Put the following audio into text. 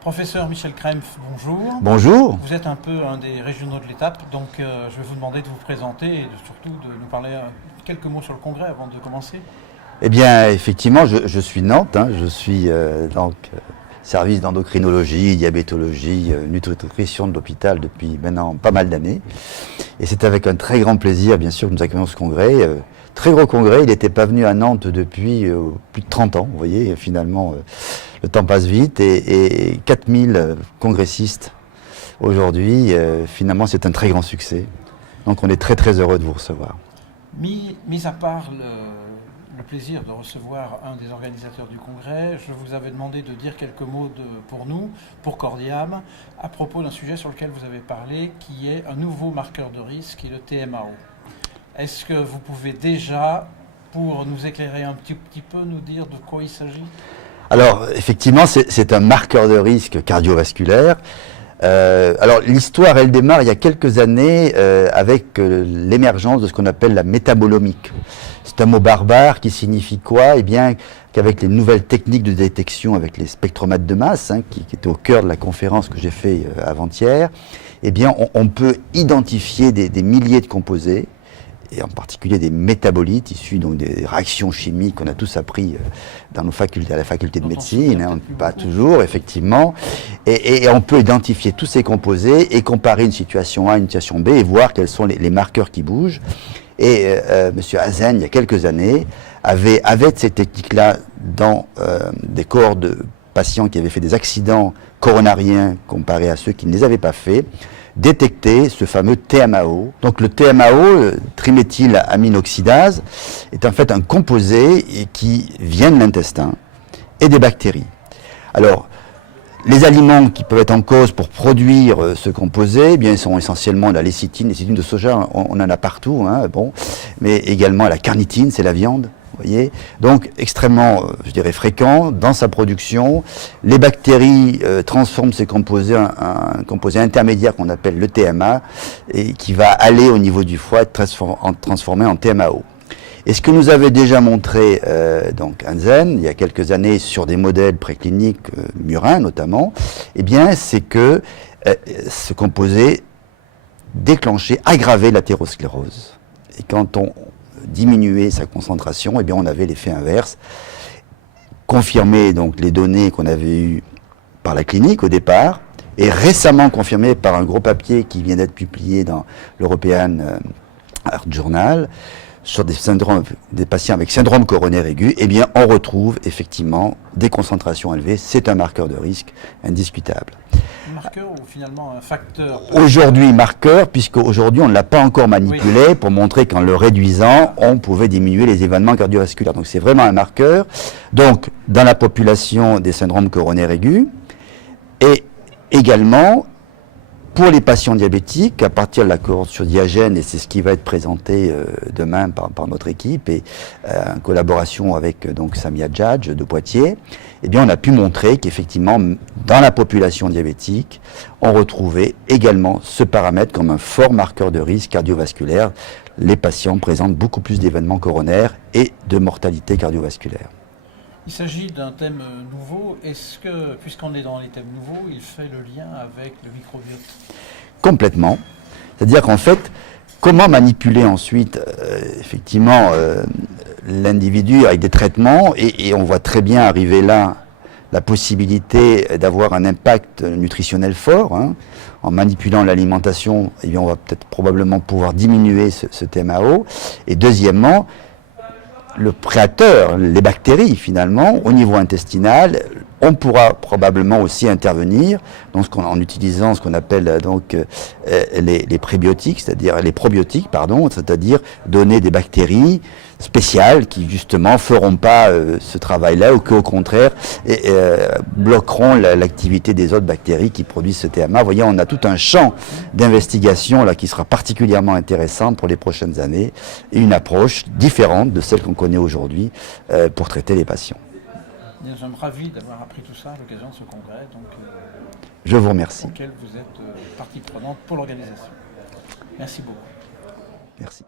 Professeur Michel Krempf, bonjour. Bonjour. Vous êtes un peu un des régionaux de l'étape, donc je vais vous demander de vous présenter et surtout de nous parler quelques mots sur le congrès avant de commencer. Eh bien, effectivement, je suis Nantes, je suis service d'endocrinologie, diabétologie, nutrition de l'hôpital depuis maintenant pas mal d'années. Et c'est avec un très grand plaisir, bien sûr, que nous accueillons ce congrès. Très gros congrès, il n'était pas venu à Nantes depuis plus de 30 ans, vous voyez, finalement, le temps passe vite, et 4000 congressistes aujourd'hui, finalement, c'est un très grand succès. Donc on est très très heureux de vous recevoir. Mis à part le plaisir de recevoir un des organisateurs du congrès, je vous avais demandé de dire quelques mots pour nous, pour Cordiam, à propos d'un sujet sur lequel vous avez parlé, qui est un nouveau marqueur de risque, qui est le TMAO. Est-ce que vous pouvez déjà, pour nous éclairer un petit peu, nous dire de quoi il s'agit ? Alors, effectivement, c'est un marqueur de risque cardiovasculaire. Alors, l'histoire, elle démarre il y a quelques années avec l'émergence de ce qu'on appelle la métabolomique. C'est un mot barbare qui signifie quoi ? Eh bien, qu'avec les nouvelles techniques de détection, avec les spectromètres de masse, qui étaient au cœur de la conférence que j'ai fait avant-hier, eh bien, on peut identifier des milliers de composés, et en particulier des métabolites issus donc des réactions chimiques qu'on a tous appris dans nos facultés, à la faculté de médecine, pas toujours effectivement, et on peut identifier tous ces composés et comparer une situation A à une situation B et voir quels sont les marqueurs qui bougent. Et M. Hazen, il y a quelques années, avait ces techniques-là dans des cohorts de patients qui avaient fait des accidents coronariens comparés à ceux qui ne les avaient pas fait, détecter ce fameux TMAO. Donc le TMAO, triméthylaminoxydase, est en fait un composé qui vient de l'intestin et des bactéries. Alors, les aliments qui peuvent être en cause pour produire ce composé, eh bien, ils sont essentiellement la lécithine de soja, on en a partout, mais également la carnitine, c'est la viande. Voyez, donc extrêmement, je dirais, fréquent dans sa production. Les bactéries transforment ces composés en un composé intermédiaire qu'on appelle le TMA et qui va aller au niveau du foie être transformé en TMAO. Et ce que nous avait déjà montré donc Hansen il y a quelques années sur des modèles précliniques murins notamment, eh bien c'est que ce composé déclenchait, aggravait l'athérosclérose. Et quand on diminuer sa concentration, eh bien on avait l'effet inverse. Confirmé donc les données qu'on avait eues par la clinique au départ, et récemment confirmé par un gros papier qui vient d'être publié dans l'European Heart Journal sur des patients avec syndrome coronaire aigu, eh bien on retrouve effectivement des concentrations élevées. C'est un marqueur de risque indiscutable. Un marqueur ou finalement un facteur ? Aujourd'hui marqueur, puisqu'aujourd'hui on ne l'a pas encore manipulé pour montrer qu'en le réduisant, on pouvait diminuer les événements cardiovasculaires. Donc c'est vraiment un marqueur. Donc dans la population des syndromes coronaires aigus, et également pour les patients diabétiques, à partir de la cohorte sur Diagène, et c'est ce qui va être présenté demain par notre équipe, et en collaboration avec donc Samia Judge de Poitiers, eh bien on a pu montrer qu'effectivement, dans la population diabétique, on retrouvait également ce paramètre comme un fort marqueur de risque cardiovasculaire. Les patients présentent beaucoup plus d'événements coronaires et de mortalité cardiovasculaire. Il s'agit d'un thème nouveau. Est-ce que, puisqu'on est dans les thèmes nouveaux, il fait le lien avec le microbiote ? Complètement. C'est-à-dire qu'en fait, comment manipuler ensuite, effectivement, l'individu avec des traitements, et on voit très bien arriver là la possibilité d'avoir un impact nutritionnel fort. En manipulant l'alimentation, eh bien, on va peut-être probablement pouvoir diminuer ce TMAO. Et deuxièmement, le prédateur, les bactéries finalement, au niveau intestinal, on pourra probablement aussi intervenir en utilisant ce qu'on appelle donc les prébiotiques, c'est-à-dire les probiotiques, c'est-à-dire donner des bactéries spéciales qui justement feront pas ce travail-là ou qu'au contraire bloqueront l'activité des autres bactéries qui produisent ce TMA. Vous voyez, on a tout un champ d'investigation là qui sera particulièrement intéressant pour les prochaines années et une approche différente de celle qu'on connaît aujourd'hui pour traiter les patients. Nous sommes ravis d'avoir appris tout ça à l'occasion de ce congrès, je vous remercie. Auquel vous êtes partie prenante pour l'organisation. Merci beaucoup. Merci.